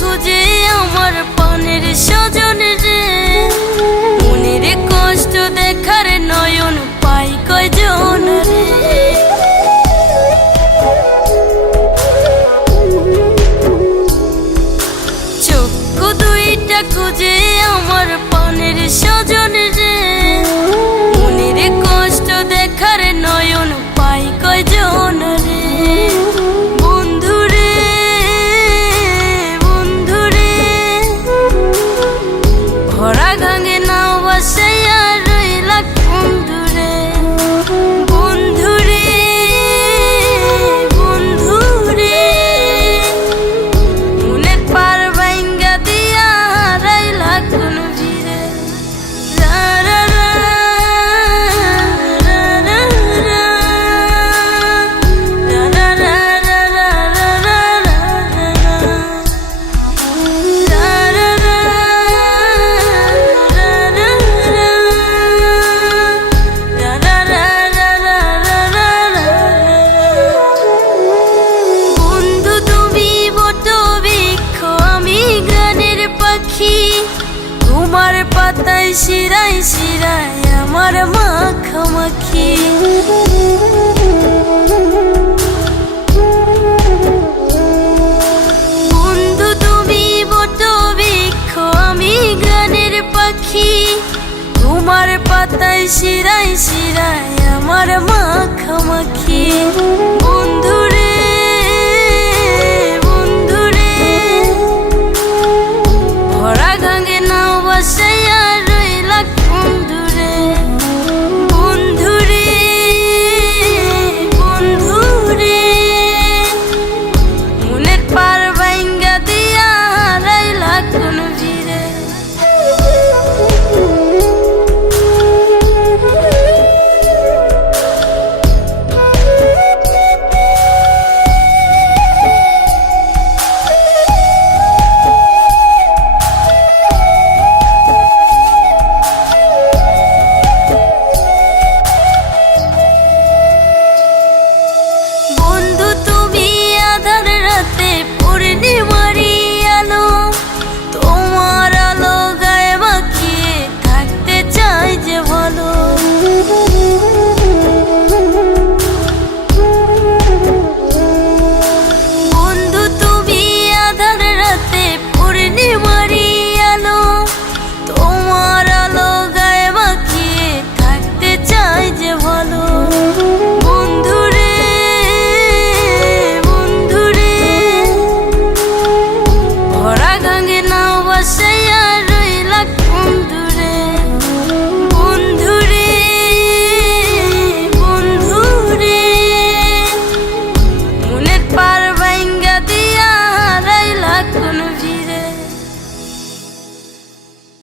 খুঁজে আমার পানের স্বজন রে, মনের কষ্ট দেখার নয়ন পাই কয়জন রে। চক্ষু দুইটা খুঁজে আমার পানের স্বজন রে, মনের কষ্ট দেখার নয়ন পাই কয়জন রে। ভরা গাঙে নাও বাসাইয়া রইলা বন্ধুরে, বন্ধুরে, বন্ধুরে, মনের পার ভাঙ্গা দিয়া হারাইলা কোন ভিড়ে। রা রা রা রা রা রা রা রা তোমার পাতায় শিরায় শিরায় আমার মাখামাখি। বন্ধু তুমি বটবৃক্ষ আমি গানের পাখি, তোমার পাতায় শিরায় শিরায় আমার মাখামাখি। বন্ধু